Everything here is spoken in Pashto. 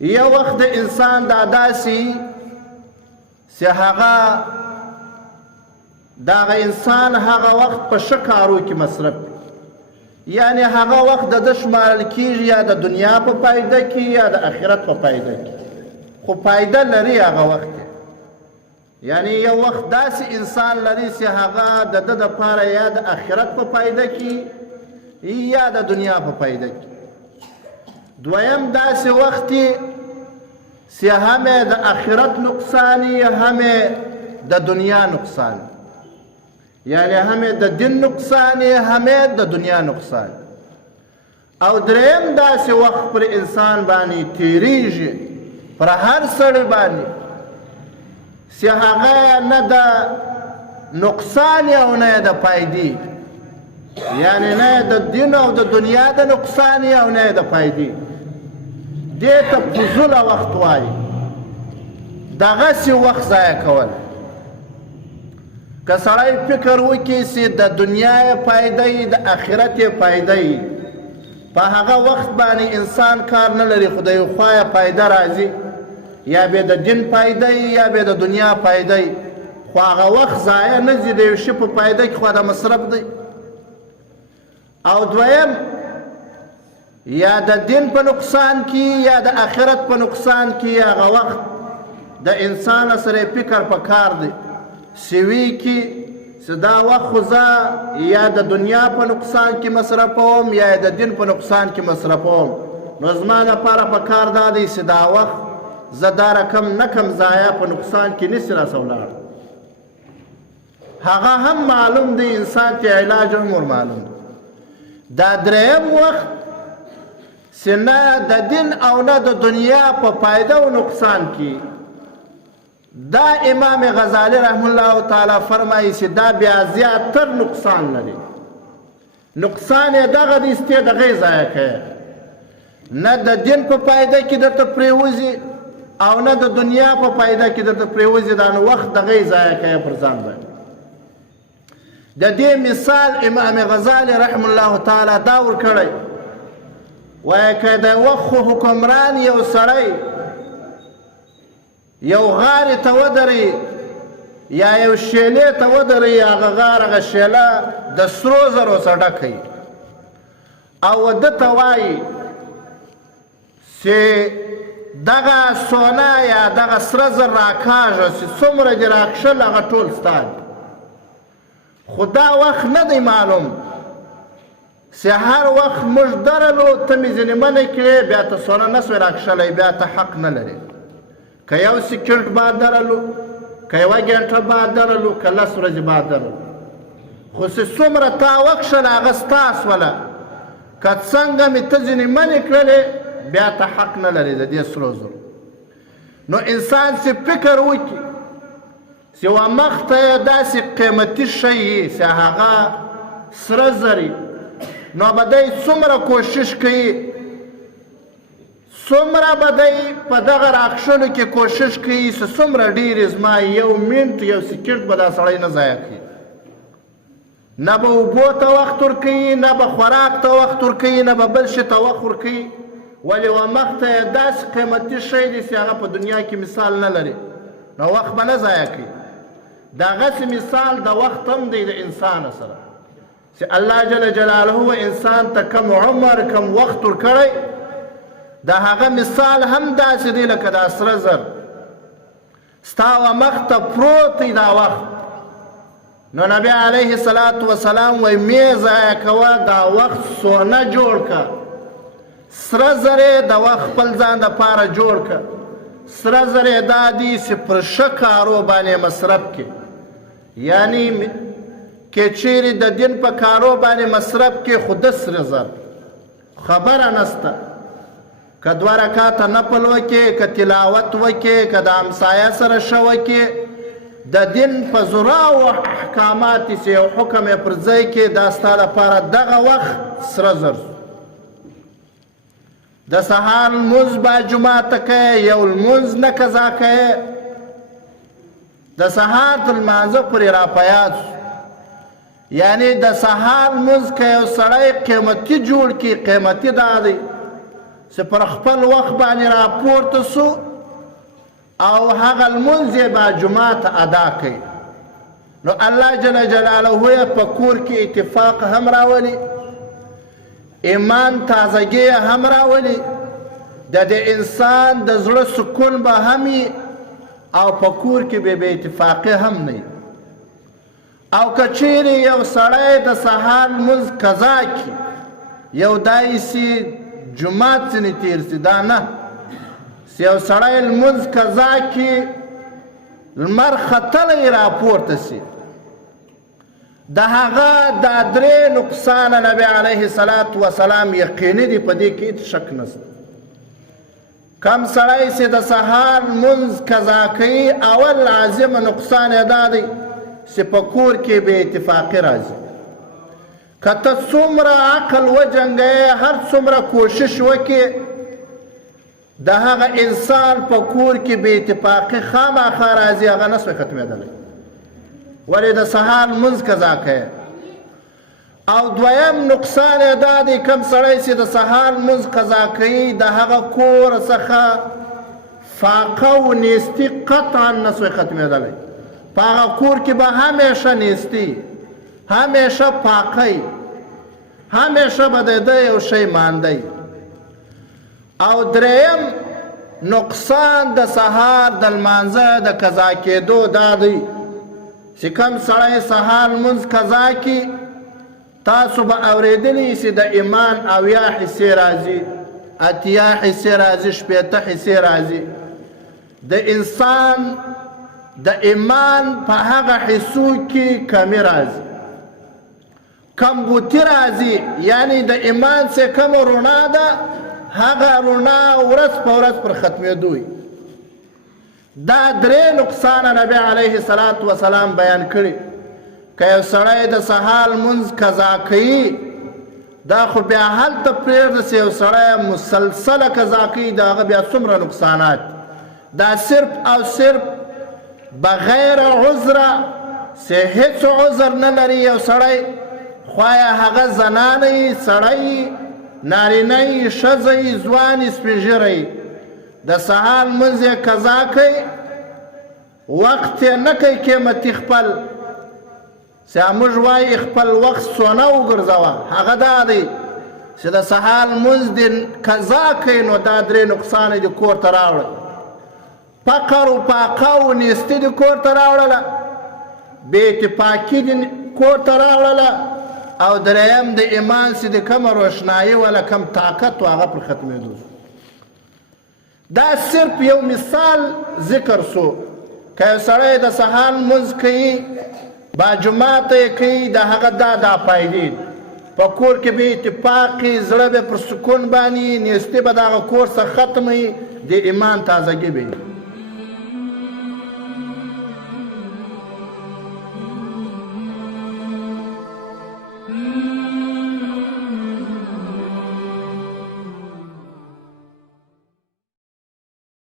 یو وخت د انسان دا داسې چې هغه دغه انسان هغه وخت په ښه کارو کې مصرف یعنی هغه وخت د ده شمارل کېږي یا د دنیا په فایده کې یا د آخرت په فایده کې خو فایده لري هغه وخت یعنی یو وخت داسې انسان لري چې هغه د ده دپاره یا د آخرت په فایده کې یا د دنیا په فایده کې دویم داسې وخت چې هم د آخرت نقصان هم د دنیا نقصان یعنی هم د دین نقصان هم د دنیا نقصان او دریم داسې وخت پر انسان باندې تیریږي پر هر سړی باندې چې هغه نه د نقصان او نه د فایدې یعنی نه د دین او د دنیا د نقصان او نه د فایدې دې ته فضوله وخت وایي دغسې وخت ضایع کول که سړی فکر وکړي چې د دنیا یې فایده یي د آخرت یې فایده یي په هغه وخت باندې انسان کار نه لري خو د یو خوا یې فایده راځي یا به د دین فایده یي یا به د دنیا فایده یي خو هغه وخت ضایع نه ځي د یو شي په فایده کې خو د مصرف دی او دویم یا د دین په نقصان کې یا د آخرت په نقصان کې هغه وخت د انسان سره فکر پکار دی سوي کې چې دا وخت خو زه یا د دنیا په نقصان کې مصرفوم یا د دین په نقصان کې مصرفوم نو زما لپاره پکار دا دی چې دا وخت زه دا رقم نه کم ضایع په نقصان کې نسي راسه ولاړ هغه هم معلوم دی انسان ته علاج هم ورمعلوم دی دا دریم وخت چې نه د دین او نه د دنیا په فایده او نقصان کې دا امام غزالی رحم الله تعالی فرمایي چې دا بیا زیاتر نقصان لري نقصان یې دغه دی چې ته دغه ضایع کوې نه د دین په فایده کې درته پرېوځي او نه د دنیا په فایده کې درته پرېوځي دا نو وخت دغه ضایع کوې پر ځان باندې د دې مثال امام غزالی رحم الله تعالی دا ورکړی وایي که د وخت حکمران یو سړی یو غارې ته ودرې یا یو شیلې ته ودرې هغه غار هغه شیله د سرو زرو څخه ډکوي او ده ته وایي چې دغه سونه یا دغه سره زر راکاږه چې څومره دې راکښل هغه ټول ستا دي خو دا وخت نه دی معلوم چې هر وخت موږ درلو ته مې ځینې منې کړې بیا ته سونه نه سوې راکښلی بیا ته حق نه لرې که یو سکند بعد درلو که یوه ګنټه بعد درلو که 10 ورځې بعد درلو خو چې څومره تا وکښل هغه ستا سوله که څنګه مې ته ځینې منې کړلې بیا ته حق نه لرې د دې سرو زرو نو انسان چې فکر وکړي چې مخ ته یې داسې قیمتي شی یي چې هغه سره زر نو به دی څومره کوشش کوي څومره به دی په دغه راکښلو کې کوشش کوي چې څومره ډېرې زما یو منټ یو سکند به دا سړی نه ضایع کوي نه به اوبو ته وخت ورکوي نه به خوراک ته وخت ورکوي نه به بل شي ته وخت ورکوي ولې مخ ته یې داسې قیمتي شی دی چې هغه په دنیا کې مثال نه لري نو وخت به نه ضایع کوي دغسې مثال د وخت هم دی د انسان سره چې الله جل جلاله انسان ته کم عمر کم وخت ورکړی د هغه مثال هم داسې دی لکه دا سره زر ستا مخ ته پروت دی دا وخت نو نبی علیه الصلاة وسلام وایي مې ضایع کوه دا وخت سونه جوړ که سره زر یې د وخت خپل ځان دپاره جوړ که سره زر یې دا دي چې پر ښه کارو باندې مصرف کړي یعنی که چیرې د دین په کارو باندې مصرف کړي خو د سره زر خبره نسته که 2 رکعاته نفل وکړې که تلاوت وکړې که د همسایه سره ښه وکړې د دین په زراو احکامات چې یو حکم یې پر ځای کې دا ستا لپاره دغه وخت سره زر د سهار لمونځ باید جمعه ته کوې یو لمونځ نه قضا کوې د سهار تر لمانځه پورې را په یاد یعنی د سهار لمونځ که یو سړی قیمتي جوړ کړي قیمتي دا دی چې پر خپل وخت باندې راپورته سو او هغه لمونځ یې با جمعه ته ادا کوي نو الله جل جلاله یې په کور کې اتفاق هم راولي ایمان تازګي هم راولي د دې انسان د زړه سکون به هم او په کور کې به اتفاقي هم نه او که چیرې یو سړی د سهار لمونځ قضا کړي یو داسې جمعات ځینې تېر سي دا نه یو سړی لمونځ قضا کړي لمر ختلی راپورته سي د هغه دا درې نقصانه نبی علیه الصلاة وسلام یقیني دي په دې کې هېڅ شک نشته کم سړی چې د سهار لمونځ قضا کوي اول لازمه نقصان یې دا دی چې په کور کې بې اتفاقي راځي که ته څومره عقل وجنګوې هر څومره کوشش وکړې د هغه انسان په کور کې بې اتفاقي خامخا راځي هغه نسوی ختمېدلی ولې د سهار لمونځ قضا کوي او دویم نقصان یې دا دی کم سړی چې د سهار لمونځ قضا کوي د هغه کور څخه فاقه و نیستي قطعا نسوی ختمېدلی په هغه کور کې به همیشه نیستي همیشه پاکی همیشه به د ده یو شی ماندی او دریم نقصان د سهار د لمانځه د قضا کېدو دا دی چې کم سړی سهار لمونځ قضا کړي تاسو به اورېدلی چې د ایمان اویا حصې راځي اتیا حصې راځي شپېته حصې راځي د انسان د ایمان په هغه حصو کې کمی راځي کمبوتي راځي یعنی د ایمان څخه کم رڼا ده هغه رڼا ورځ په ورځ پر ختمېدو دا درې نقصانه نبی علیه الصلاة وسلام بیان کړي که یو سړی د سهار لمونځ قضا کوي دا خو بیا هلته پرېږده چې یو سړی مسلسله قضا کوي د هغه بیا څومره نقصانات دا صرف او صرف بغیر عذره چې هېڅ عذر نه لري یو سړی خوایا هغه زنانه یي سړی نارینه یي ښځه یي ځوان یي سپین ږیری یي د سهار لمونځ یې قضا کوي وخت یې نه کوي قیمتي خپل چې موږ وایي خپل وخت سونه وګرځوه هغه دا دی چې د سهار لمونځ دې قضا کوي نو دا درې نقصان دې کور ته راوړل فقر و پاقه و نیستي دې کور ته راوړله بې اتفاقي دې کور ته راوړله او دریم د ایمان چې د کمه روښنایي ولا کم طاقت و هغه پر ختمېدو دا صرف یو مثال ذکر سو که یو سړی د سهار لمونځ کوي با جمعه ته یې کوي د هغه دا فایدې په کور کې به اتفاقي زړه به پر سکون باندې نیستي به د هغه کور څخه ختموي د ایمان تازګي به وي